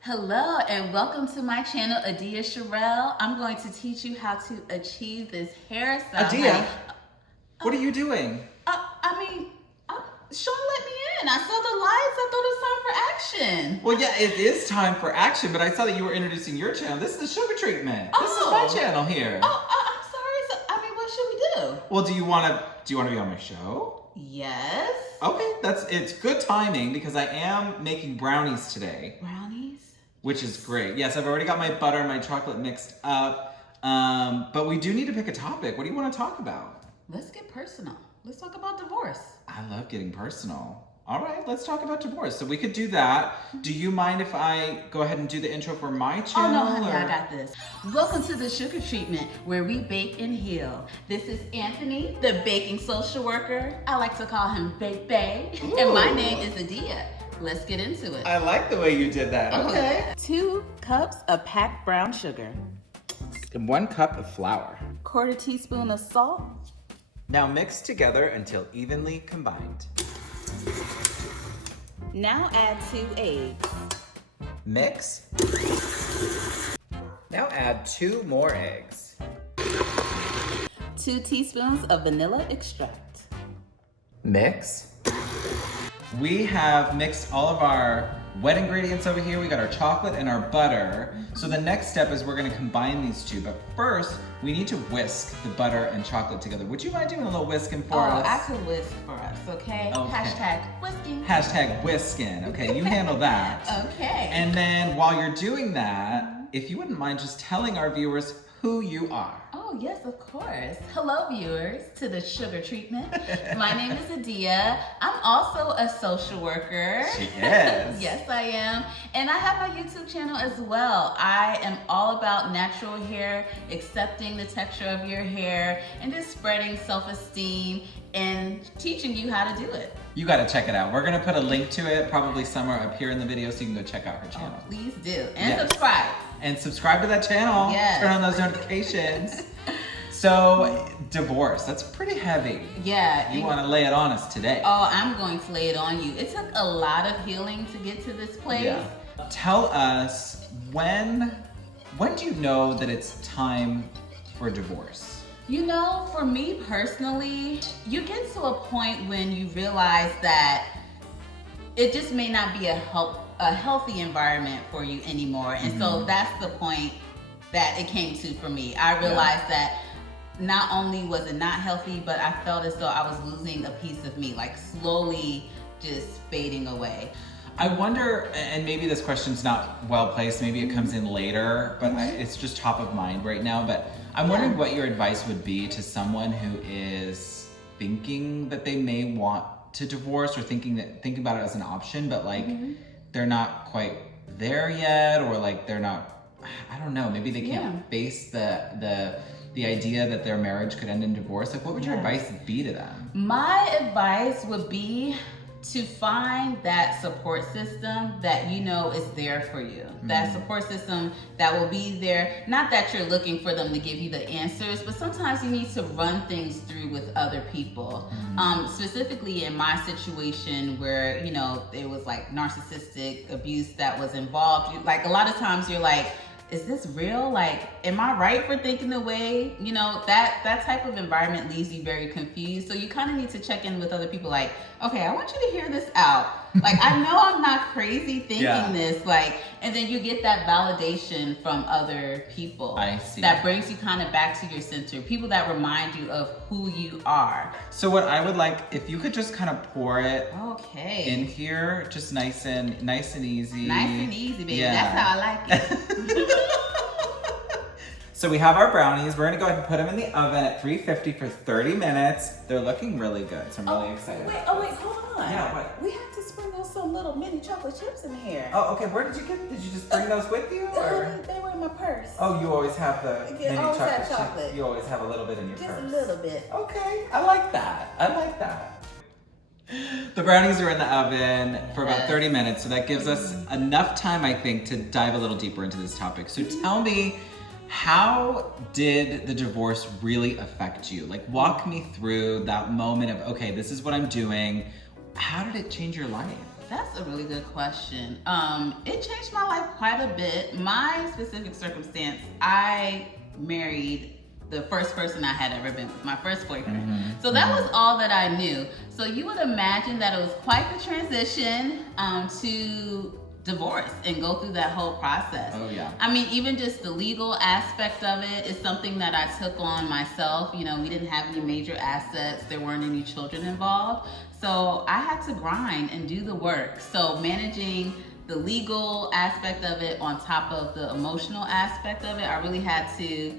Hello and welcome to my channel, Adia Sharel. I'm going to teach you how to achieve this hairstyle. Adia, what are you doing? Sean let me in. I saw the lights. I thought it was time for action. Well, yeah, it is time for action, but I saw that you were introducing your channel. This is the sugar treatment. This is my channel here. I'm sorry. So, what should we do? Well, do you want to be on my show? Yes. Okay, it's good timing because I am making brownies today. Brownies? Which is great. Yes, I've already got my butter and my chocolate mixed up. But we do need to pick a topic. What do you want to talk about? Let's get personal. Let's talk about divorce. I love getting personal. All right, let's talk about divorce. So we could do that. Do you mind if I go ahead and do the intro for my channel? Oh, no, honey, I got this. Welcome to the Sugar Treatment, where we bake and heal. This is Anthony, the baking social worker. I like to call him Bake Bay. And my name is Adia. Let's get into it. I like the way you did that. Okay. 2 cups of packed brown sugar. And 1 cup of flour. 1/4 teaspoon of salt. Now mix together until evenly combined. Now add 2 eggs. Mix. Now add 2 more eggs. 2 teaspoons of vanilla extract. Mix. We have mixed all of our wet ingredients over here. We got our chocolate and our butter. So the next step is we're gonna combine these two. But first, we need to whisk the butter and chocolate together. Would you mind doing a little whisking for us? I could whisk for us, okay? Okay. #whisking. #whisking. Okay, you handle that. Okay. And then while you're doing that, if you wouldn't mind just telling our viewers who you are. Oh, yes, of course. Hello, viewers, to the Sugar Treatment. My name is Adia. I'm also a social worker. She is. Yes, I am. And I have my YouTube channel as well. I am all about natural hair, accepting the texture of your hair, and just spreading self-esteem and teaching you how to do it. You gotta check it out. We're gonna put a link to it probably somewhere up here in the video so you can go check out her channel. Oh, please do. And Yes. subscribe. And subscribe to that channel. Yes. Turn on those notifications. So, divorce, that's pretty heavy. Yeah. You wanna lay it on us today. Oh, I'm going to lay it on you. It took a lot of healing to get to this place. Yeah. Tell us, when do you know that it's time for divorce? You know, for me personally, you get to a point when you realize that it just may not be a healthy environment for you anymore. And so that's the point that it came to for me. I realized that not only was it not healthy, but I felt as though I was losing a piece of me, like slowly just fading away. I wonder, and maybe this question's not well placed, maybe it comes in later, but it's just top of mind right now. But I'm wondering what your advice would be to someone who is thinking that they may want to divorce or thinking about it as an option, but like they're not quite there yet, or like they're not, I don't know, maybe they can't face the idea that their marriage could end in divorce. Like, what would your advice be to them? My advice would be to find that support system that you know is there for you. That support system that will be there. Not that you're looking for them to give you the answers, but sometimes you need to run things through with other people. Specifically in my situation where, you know, it was like narcissistic abuse that was involved. Like a lot of times you're like, is this real? Like, am I right for thinking the way? You know, that type of environment leaves you very confused. So you kind of need to check in with other people like, okay, I want you to hear this out. Like, I know I'm not crazy thinking this, like, and then you get that validation from other people. I see. That brings you kind of back to your center. People that remind you of who you are. So what I would like, if you could just kind of pour it in in here, just nice and easy. Nice and easy, baby. Yeah. That's how I like it. So we have our brownies. We're gonna go ahead and put them in the oven at 350 for 30 minutes. They're looking really good, so I'm really excited. Wait, hold on. Yeah, what? We have to sprinkle some little mini chocolate chips in here. Oh, okay. Where did you just bring those with you? Or? They were in my purse. Oh, you always have the Yeah, mini always have chocolate. chocolate. You always have a little bit in your Just purse. a little bit. Okay, I like that. The brownies are in the oven for about 30 minutes, so that gives us enough time, I think, to dive a little deeper into this topic. So tell me, how did the divorce really affect you? Like, walk me through that moment of, okay, this is what I'm doing. How did it change your life? That's a really good question. It changed my life quite a bit. My specific circumstance, I married the first person I had ever been with, my first boyfriend. So that was all that I knew. So you would imagine that it was quite the transition to divorce and go through that whole process. Oh yeah. I mean, even just the legal aspect of it is something that I took on myself. You know, we didn't have any major assets. There weren't any children involved. So I had to grind and do the work. So managing the legal aspect of it on top of the emotional aspect of it, I really had to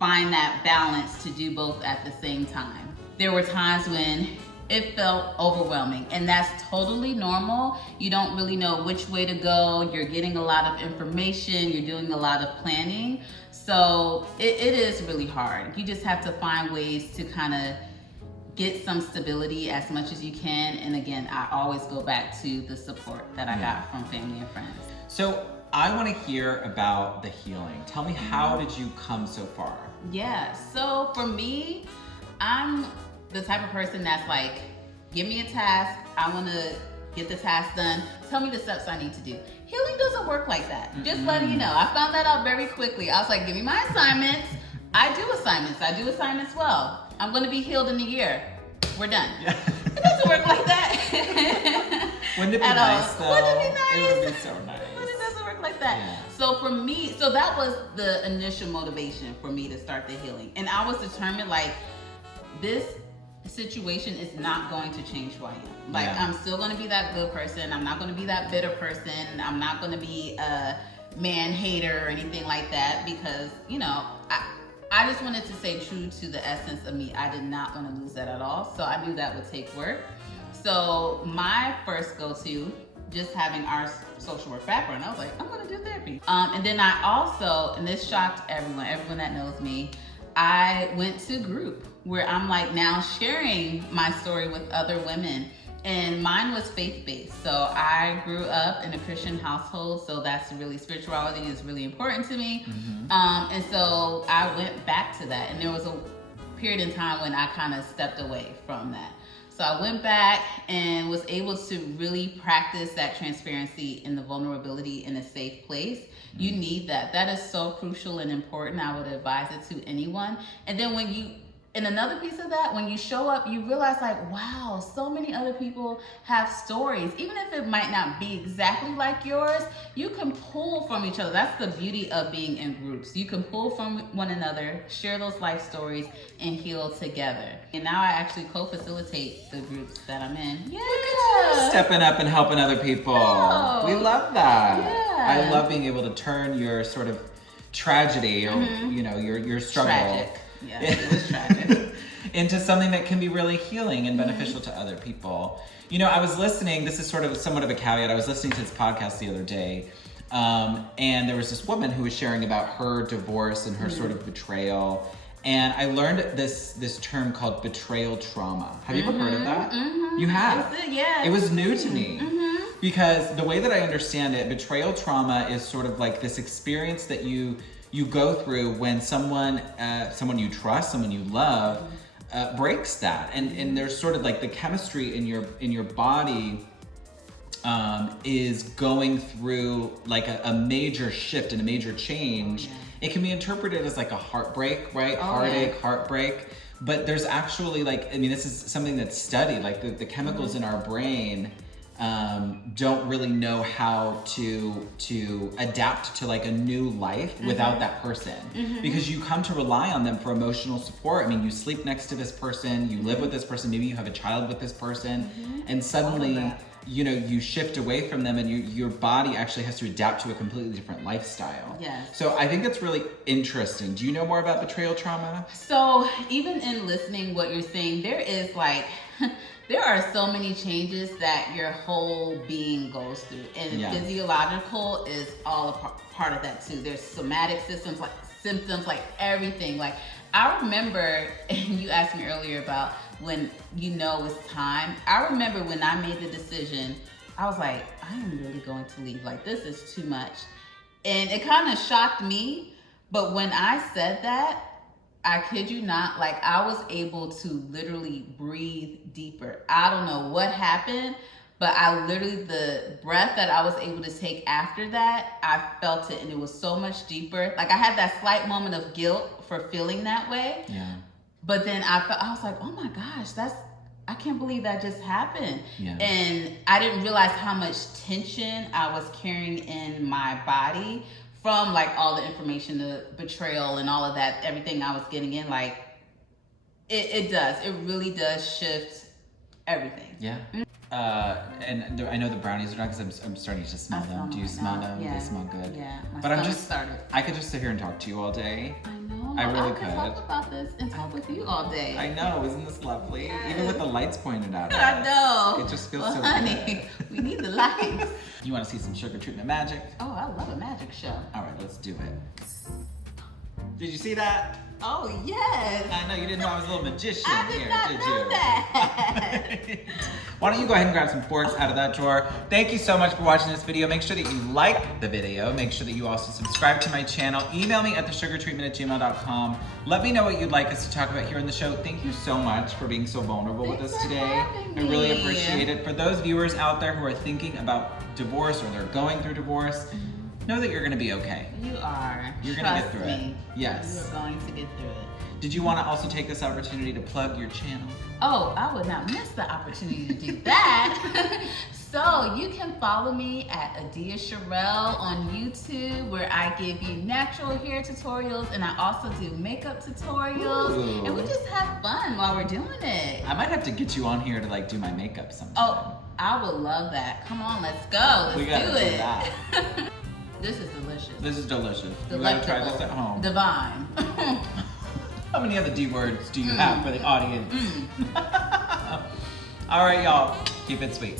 find that balance to do both at the same time. There were times when it felt overwhelming, and that's totally normal. You don't really know which way to go. You're getting a lot of information. You're doing a lot of planning. So it is really hard. You just have to find ways to kind of get some stability as much as you can. And again, I always go back to the support that I got from family and friends. So I want to hear about the healing. Tell me, how did you come so far? Yeah, so for me, I'm the type of person that's like, give me a task, I want to get the task done, tell me the steps I need to do. Healing doesn't work like that. Just letting you know. I found that out very quickly. I was like, give me my assignments. I do assignments well. I'm going to be healed in a year. We're done. Yeah. It doesn't work like that. Wouldn't it be nice though? Wouldn't it be nice? It would be so nice. But it doesn't work like that. Yeah. So for me, so that was the initial motivation for me to start the healing. And I was determined, like, this situation is not going to change who I am. Like, I'm still going to be that good person. I'm not going to be that bitter person. I'm not going to be a man hater or anything like that, because, you know, I just wanted to stay true to the essence of me. I did not want to lose that at all. So I knew that would take work. So my first go-to, just having our social work background, I was like, I'm going to do therapy. And then I also, and this shocked everyone that knows me, I went to group where I'm like now sharing my story with other women. And mine was faith-based. So I grew up in a Christian household, so that's really, spirituality is really important to me. And so I went back to that. And there was a period in time when I kind of stepped away from that. So I went back and was able to really practice that transparency and the vulnerability in a safe place. You need that. That is so crucial and important. I would advise it to anyone. And then and another piece of that, when you show up, you realize like, wow, so many other people have stories. Even if it might not be exactly like yours, you can pull from each other. That's the beauty of being in groups. You can pull from one another, share those life stories, and heal together. And now I actually co-facilitate the groups that I'm in. Yeah. Stepping up and helping other people. No. We love that. Yeah. I love being able to turn your sort of tragedy or, you know, your struggle. Tragic. Yeah, it was tragic. Into something that can be really healing and beneficial to other people. You know, I was listening, this is sort of somewhat of a caveat, I was listening to this podcast the other day, and there was this woman who was sharing about her divorce and her sort of betrayal. And I learned this term called betrayal trauma. Have you ever heard of that? You have? Yeah. It was new to me. Because the way that I understand it, betrayal trauma is sort of like this experience that you go through when someone you trust, someone you love, breaks that, and there's sort of like the chemistry in your body is going through like a major shift and a major change. It can be interpreted as like a heartbreak, right? Heartache, heartbreak. But there's actually like, I mean, this is something that's studied, like the chemicals in our brain don't really know how to adapt to like a new life without that person, because you come to rely on them for emotional support. I mean, you sleep next to this person, you live with this person, maybe you have a child with this person, and suddenly you know, you shift away from them and your body actually has to adapt to a completely different lifestyle. Yes. So I think that's really interesting. Do you know more about betrayal trauma? So even in listening what you're saying, there is like, there are so many changes that your whole being goes through. And physiological is all a part of that too. There's somatic symptoms like everything. Like I remember, and you asked me earlier about when you know it's time. I remember when I made the decision, I was like, I am really going to leave. Like, this is too much. And it kind of shocked me. But when I said that, I kid you not, like I was able to literally breathe deeper. I don't know what happened, But I literally, the breath that I was able to take after that, I felt it, and it was so much deeper. Like I had that slight moment of guilt for feeling that way. Yeah. But then I was like, oh my gosh, I can't believe that just happened. Yeah. And I didn't realize how much tension I was carrying in my body from like all the information, the betrayal and all of that, everything I was getting in. Like it really does shift everything. Yeah. And I know the brownies are done because I'm starting to smell them. Do you smell them? Yeah. They smell good. Yeah. But I could just sit here and talk to you all day. I know. I really could talk about this and talk with you all day. I know. Isn't this lovely? Yes. Even with the lights pointed at us. I know. It just feels well, so honey, good. we need the lights. You want to see some sugar treatment magic? Oh, I love a magic show. All right, let's do it. Did you see that? Oh, yes. I know you didn't know I was a little magician I did here, not did know you? that. Why don't you go ahead and grab some forks out of that drawer. Thank you so much for watching this video. Make sure that you like the video. Make sure that you also subscribe to my channel. Email me at thesugartreatment@gmail.com. Let me know what you'd like us to talk about here in the show. Thank you so much for being so vulnerable with us today. I really appreciate it. For those viewers out there who are thinking about divorce or they're going through divorce, know that you're going to be okay. You are. You're going to get through me. it. Yes. You are going to get through it. Did you want to also take this opportunity to plug your channel? Oh, I would not miss the opportunity to do that. So you can follow me at Adia Sharel on YouTube, where I give you natural hair tutorials, and I also do makeup tutorials. Ooh. And we just have fun while we're doing it. I might have to get you on here to like do my makeup sometime. Oh, I would love that. Come on, let's go. Let's We gotta do do it. that. This is delicious. This is delicious. You gotta try this at home. Divine. How many other D words do you have for the audience? All right, y'all. Keep it sweet.